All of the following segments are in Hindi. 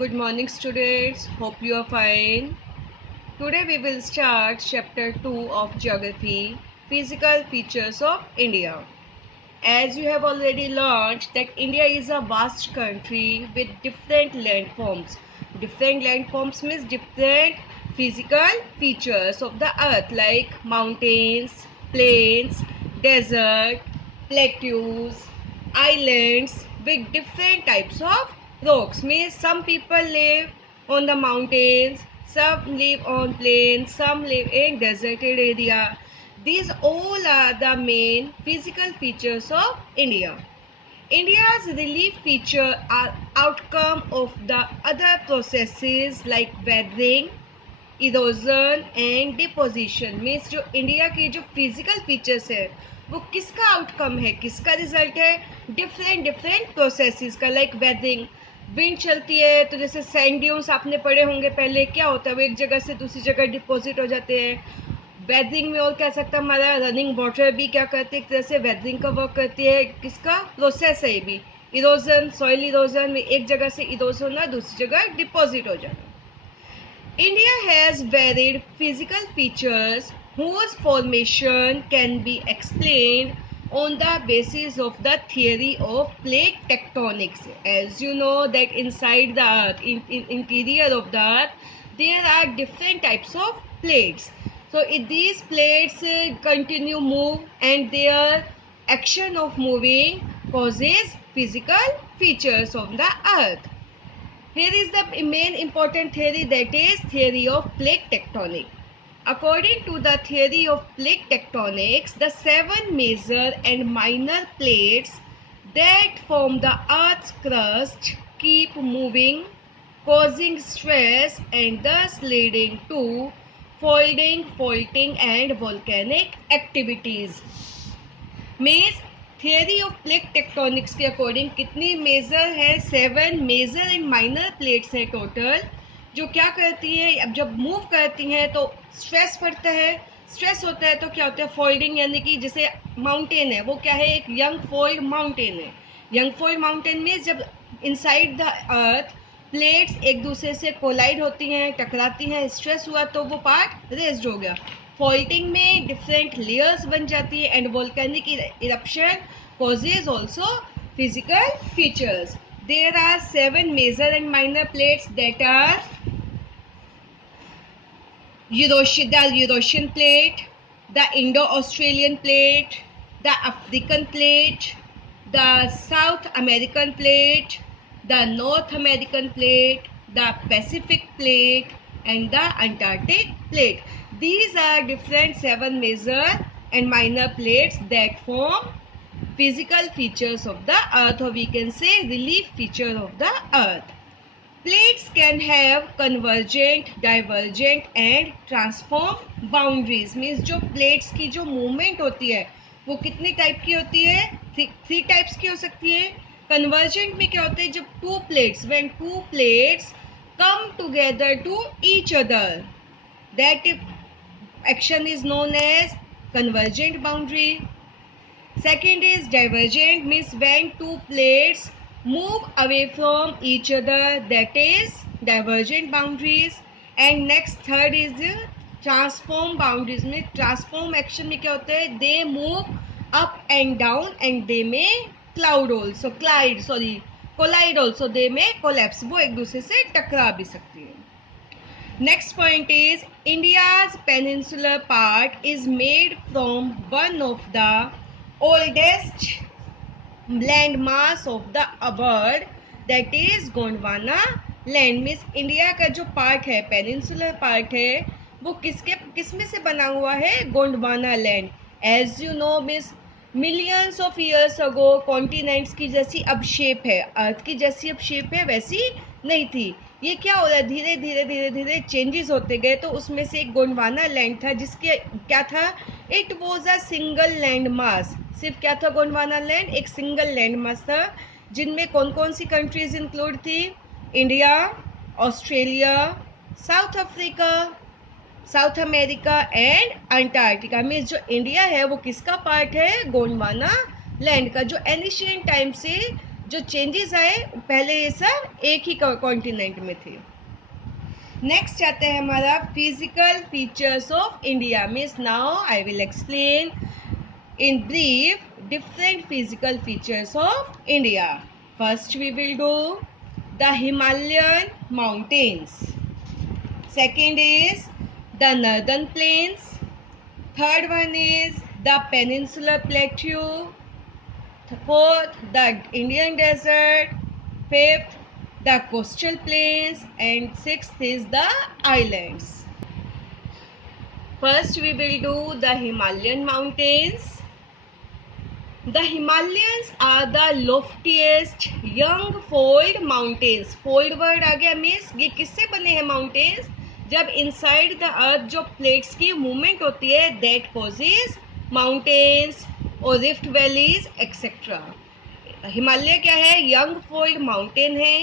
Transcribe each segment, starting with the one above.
Good morning, students. Hope you are fine. Today we will start chapter 2 of Geography, Physical Features of India. As you have already learned that India is a vast country with different landforms. Different landforms means different physical features of the earth like mountains, plains, desert, plateaus, islands with different types of rocks. Means some people live on the mountains, some live on plains, some live in deserted area. These all are the main physical features of India. India's relief feature are outcome of the other processes like weathering, erosion and deposition means जो इंडिया की जो फिजिकल फीचर्स है वो किसका आउटकम है, किसका रिजल्ट है, डिफरेंट डिफरेंट प्रोसेसेस का लाइक वेदरिंग. विंड चलती है तो जैसे सैंड ड्यून्स आपने पढ़े होंगे पहले, क्या होता है वो एक जगह से दूसरी जगह डिपॉजिट हो जाते हैं. वेदरिंग में और कह सकता है हमारा रनिंग वाटर भी क्या करती है, एक तरह से वेदरिंग का वर्क करती है. किसका प्रोसेस है ये भी. इरोजन, सॉइल इरोजन में एक जगह से इरोज होना दूसरी जगह डिपॉजिट हो जाना. India has varied physical features whose formation can be explained on the basis of the theory of plate tectonics. As you know that inside the earth, in interior of the earth, there are different types of plates. So if these plates continue move and their action of moving causes physical features of the earth. Here is the main important theory, that is theory of plate tectonic. According to the theory of plate tectonics, the 7 major and minor plates that form the Earth's crust keep moving, causing stress and thus leading to folding, faulting and volcanic activities. Means theory of plate tectonics के अकॉर्डिंग कितनी मेजर है, 7 मेजर एंड माइनर प्लेट्स हैं टोटल, जो क्या करती है, अब जब मूव करती हैं तो स्ट्रेस पड़ता है. स्ट्रेस होता है तो क्या होता है, फोल्डिंग, यानी कि जैसे माउंटेन है वो क्या है, एक यंग फोल्ड माउंटेन है. यंग फोल्ड माउंटेन में जब इनसाइड द अर्थ प्लेट्स एक दूसरे से कोलाइड होती हैं, टकराती हैं, स्ट्रेस हुआ तो वो पार्ट रेज्ड हो गया. फॉल्टिंग में डिफरेंट लेयर्स बन जाती है and volcanic eruption causes also physical features. There are 7 major and minor plates that are the Eurasian plate, the Indo-Australian plate, the African plate, the South American plate, the North American plate, the Pacific plate and the Antarctic plate. These are different 7 major and minor plates that form physical features of the earth, or we can say relief feature of the earth. Plates can have convergent, divergent and transform boundaries. Means जो plates की जो movement होती है वो कितनी टाइप की होती है, 3 टाइप्स की हो सकती है. कन्वर्जेंट में क्या होता है, जब when two plates come together to each other, that action is known as convergent boundary. Second is divergent, means when two plates move away from each other, that is divergent boundaries. And next third is transform boundaries. में transform action में क्या होता है, they move up and down and they may collide also, they may collapse. वो एक दूसरे से टकरा भी सकती है. Next point is India's peninsular part is made from one of the oldest landmass of the world, that is Gondwana land. Means India का जो पार्ट है, पेनिनसुलर पार्ट है, वो किस में से बना हुआ है, Gondwana land. As you know means millions of years ago continents की जैसी अब शेप है, अर्थ की जैसी अब शेप है वैसी नहीं थी. ये क्या हो रहा है, धीरे धीरे धीरे धीरे चेंजेस होते गए. तो उसमें से एक गोंडवाना लैंड था जिसके क्या था, it was a single land mass. सिर्फ क्या था गोंडवाना लैंड, एक सिंगल लैंड मास था, जिनमें कौन कौन सी कंट्रीज इंक्लूड थी, India, Australia, south Africa, south America and Antarctica. Means जो इंडिया है वो किसका पार्ट है, गोंडवाना लैंड का, जो एनिशियंट टाइम से जो चेंजेस आए पहले ये सब एक ही कॉन्टिनेंट में थे। नेक्स्ट आता है हमारा physical features of India. Means now I will explain in brief different physical features of India. First we will do the Himalayan mountains. Second is the northern plains. Third one is the peninsular plateau. Fourth, the Indian desert. Fifth, the coastal plains. And sixth is the islands. First we will do the Himalayan mountains. The Himalayas are the loftiest young fold mountains. Fold word आ गया मीन्स ये किससे बने हैं mountains? जब inside the earth जो plates की movement होती है that causes mountains और rift valleys etc. हिमालय क्या है? Young fold mountain है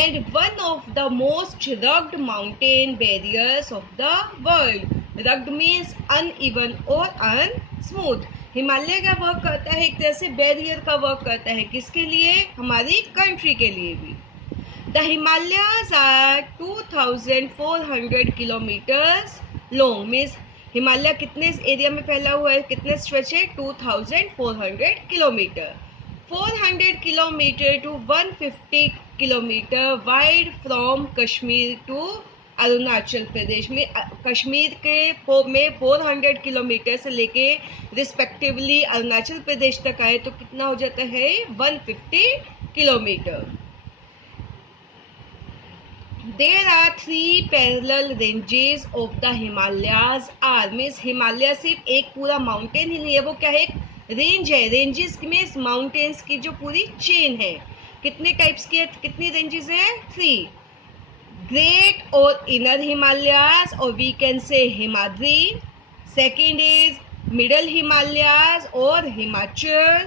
and one of the most rugged mountain barriers of the world. Rugged means uneven or unsmooth. Himalaya का वर्क करता है एक तरह से बैरियर का वर्क करता है, किसके लिए? हमारी कंट्री के लिए भी। The Himalayas are 2400 kilometres long. Means Himalaya कितने एरिया में फैला हुआ है, कितने स्ट्रेच है? 2400 kilometre. 400 kilometre to 150 kilometre wide from Kashmir to Arunachal Pradesh में। कश्मीर के में 400 किलोमीटर से लेके रिस्पेक्टिवली अरुणाचल प्रदेश तक आए तो कितना हो जाता है? 150 kilometre. There are 3 parallel ranges of the Himalayas are means Himalaya सिर्फ एक पूरा माउंटेन ही नहीं है, वो क्या है? एक रेंज है। रेंजेस मीन्स माउंटेन्स की जो पूरी चेन है। कितने टाइप्स की है? कितनी रेंजेस हैं? 3। Great or inner Himalayas or we can say Himadri. Second is middle Himalayas or Himachal.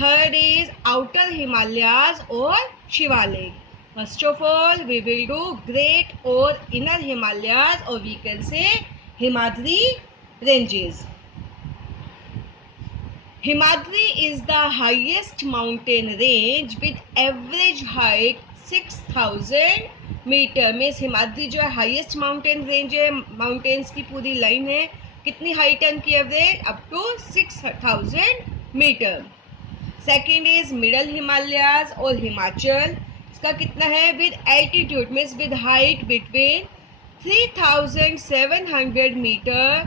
Third is outer Himalayas or Shivalik. First of all we will do great or inner Himalayas or we can say Himadri ranges. Himadri is the highest mountain range with average height 6000 metre. Means Himadri जो है हाईएस्ट माउंटेन रेंज है, माउंटेन्स की पूरी लाइन है। कितनी हाइट है उनकी average? Up to 6000 metre. Second is middle Himalayas और हिमाचल। इसका कितना है? With altitude means with height between 3700 metre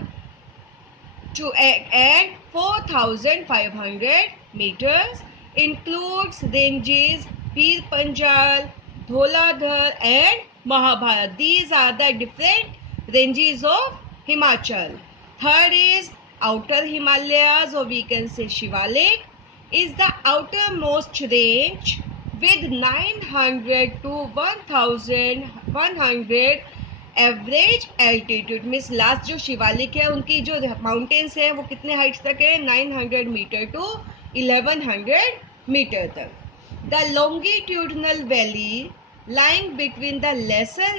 to and 4500 meters. Includes ranges Pir Panjal, Dholadhar and Mahabharat. These are the different ranges of Himachal. Third is outer Himalayas or we can say Shivalik is the outermost range with 900 to 1100 average altitude. Means last जो शिवालिक है उनकी जो माउंटेन्स हैं वो कितने हाइट्स तक है? 900 मीटर टू 1100 मीटर तक। The longitudinal valley lying between the lesser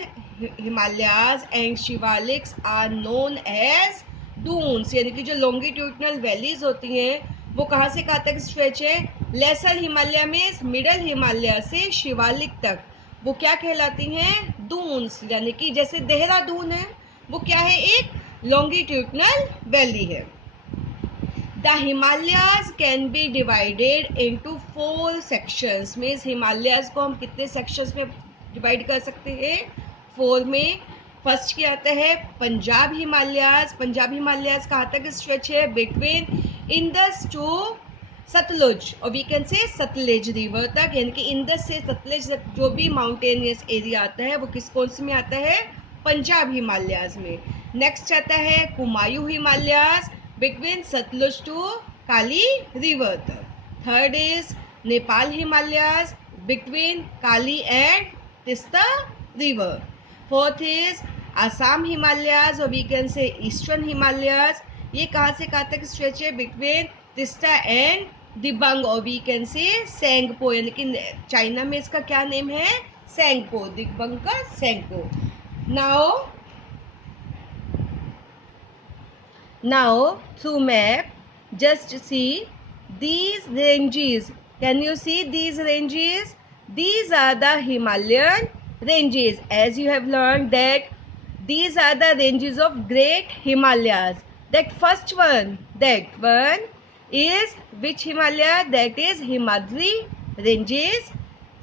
Himalayas and Shivaliks are known as dunes। यानी कि जो लॉन्गिट्यूडनल वैलीज होती हैं वो कहाँ से कहाँ तक स्ट्रेच है? लेसर हिमालय में मिडल हिमालय से शिवालिक तक वो क्या कहलाती हैं? डून्स। यानी कि जैसे देहरादून है वो क्या है? एक लॉन्गिट्यूडनल वैली है। The Himalayas can be divided into 4 sections. Means Himalayas को हम कितने सेक्शंस में डिवाइड कर सकते हैं? 4 में। फर्स्ट क्या आता है? पंजाब हिमालयाज। पंजाब हिमालयाज कहाँ तक स्ट्रेच है? बिटवीन इंडस टू सतलुज और वी कैन से सतलेज रिवर तक। यानी कि इंडस से सतलेज तक जो भी माउंटेनियस एरिया आता है वो किस कौन से में आता है? पंजाब हिमालयाज में। नेक्स्ट आता है Kumaon Himalayas between Sutlej to Kali river तक। Third is Nepal Himalayas between Kali and Teesta river. Fourth is Assam Himalayas और we can say eastern Himalayas. ये कहाँ से कहाँ तक स्ट्रेच है? बिटवीन तिस्ता एंड दिबांग और वी कैन से सेंगपो। यानी कि चाइना में इसका क्या नेम है? सेंगपो। दिबांग का सेंगपो। Now through map just see these ranges Can you see these ranges? These are the Himalayan ranges. As you have learned that these are the ranges of Great Himalayas. That first one, that one is which Himalaya? That is Himadri ranges.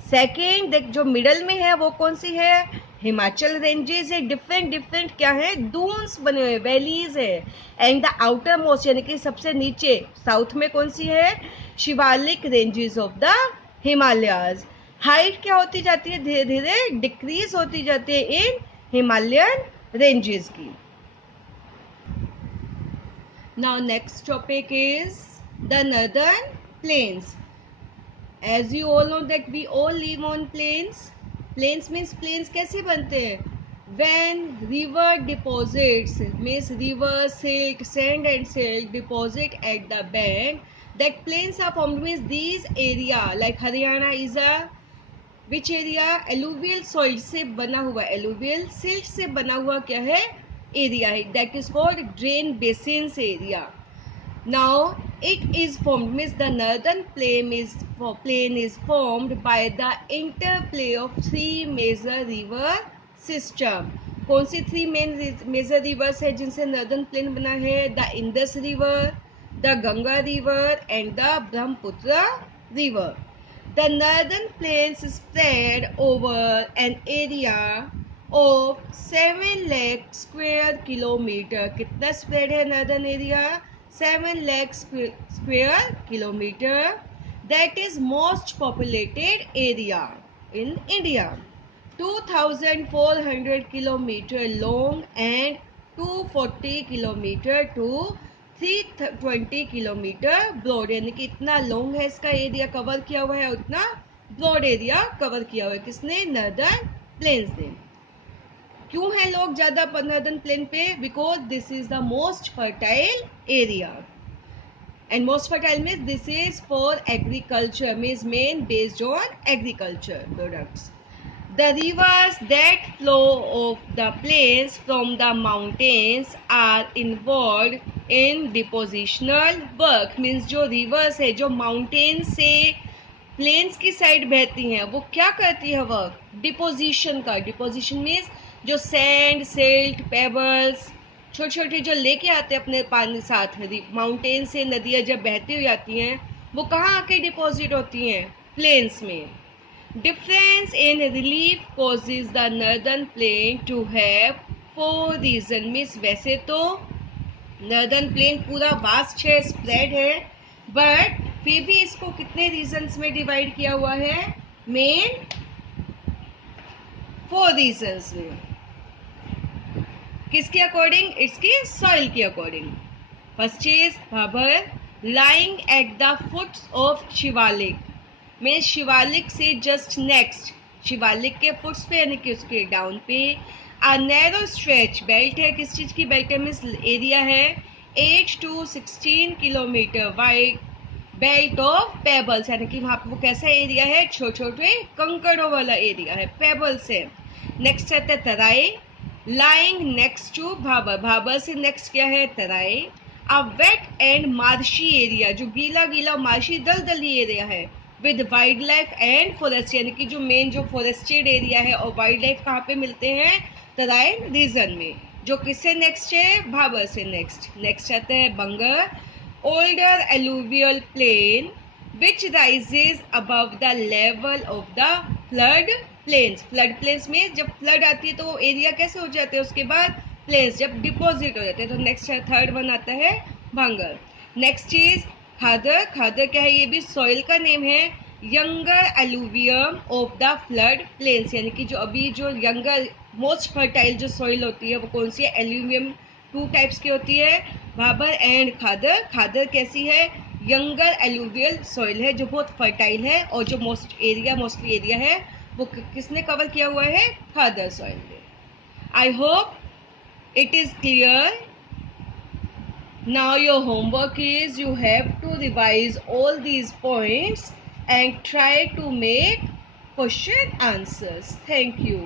Second देख जो मिडल में है वो कौन सी है? हिमाचल रेंजेस है. डिफरेंट डिफरेंट क्या है? दून्स बने हुए, वैलीज है. एंड द आउटर मोस्ट यानी कि सबसे नीचे साउथ में कौन सी है? Shivalik ranges of the Himalayas. Height क्या होती जाती है? धीरे धीरे डिक्रीज होती जाती है इन हिमालयन रेंजेस की. Now next topic is the northern plains. As you all know that we all live on plains. Plains means plains कैसे बनते हैं? When river deposits means river silt, sand and silt deposit at the bank, that plains are formed. Means these area like Haryana is a which area? Alluvial soil से बना हुआ, alluvial silt से बना हुआ क्या है? Area है. That is called drain basins area. Now it is formed means the northern plain is formed by the interplay of three major river system. कौन सी थ्री मेन मेजर रिवर्स है जिनसे नॉर्दर्न प्लेन बना है? The Indus river, the Ganga river and the Brahmaputra river. The northern plains spread over an area of 7 lakh square kilometer. कितना स्प्रेड है northern area? 7 lakh square kilometer. That is most populated area in India. 2,400 kilometer long and 240 kilometer to 320 kilometer broad. यानी कि इतना लॉन्ग है इसका एरिया कवर किया हुआ है, उतना ब्रॉड एरिया कवर किया हुआ है. किसने? नॉर्दर्न प्लेन्स ने. क्यों है लोग ज्यादा नॉर्दर्न प्लेन पे? Because this is the most fertile area. And most fertile means this is for agriculture, means main based on agriculture products. The rivers that flow of the plains from the mountains are involved in depositional work. Means जो rivers है जो mountains से plains की साइड बहती हैं वो क्या करती है वर्क? डिपोजिशन का. डिपोजिशन मीन्स जो सैंड, सिल्ट, पेबल्स छोटे छोटे जो लेके आते हैं अपने पानी साथ माउंटेन से नदियाँ जब बहती हुई आती हैं वो कहाँ आके डिपॉजिट होती हैं? प्लेन्स में. Difference in relief causes the northern plain to have 4 reasons. Means वैसे तो northern plain पूरा वास्ट है, स्प्रेड है, बट फिर भी इसको कितने रीजन्स में डिवाइड किया हुआ है? मेन 4 रीजन्स में. किसके अकॉर्डिंग? इसकी सॉइल के according. First is Bhabar lying at the foots of Shivalik. में शिवालिक से जस्ट नेक्स्ट, शिवालिक के फुट्स पे यानी कि उसके डाउन पे अ नैरो स्ट्रेच बेल्ट है. किस चीज की बेल्ट है? मीन्स एरिया है 8 to 16 kilometre wide belt of pebbles. यानी कि वहाँ पे वो कैसा एरिया है? छोटे छोटे कंकड़ों वाला एरिया है, पेबल्स है. नेक्स्ट आता है Terai lying next to Bhabar. Bhabar से नेक्स्ट क्या है? Terai. A wet and marshy area, जो गीला गीला मार्शी दलदली एरिया है with wildlife and forest. यानी कि जो मेन जो फॉरेस्टेड एरिया है और वाइल्ड लाइफ कहाँ पे मिलते हैं? तराइन रीजन में. जो किससे नेक्स्ट है? भाबर से नेक्स्ट. नेक्स्ट आता है bhangar older alluvial plain which rises above the level of the flood plains. Flood plains में जब फ्लड आती है तो वो एरिया कैसे हो जाते हैं? उसके बाद प्लेन्स जब डिपॉजिट हो जाते हैं. तो नेक्स्ट थर्ड वन आता है भंगर. नेक्स्ट चीज खादर. खादर क्या है? ये भी सॉइल का नेम है. Younger alluvium of the flood planes. यानी कि जो अभी जो यंगर मोस्ट फर्टाइल जो सॉइल होती है वो कौन सी है? एल्यूवियम 2 टाइप्स की होती है, भाबर एंड खादर. खादर कैसी है? यंगर एलुवियल सॉइल है जो बहुत फर्टाइल है और जो मोस्टली एरिया है वो किसने कवर किया हुआ है? खादर सॉइल ने. I hope it is clear. Now your homework is you have to revise all these points and try to make question answers. Thank you.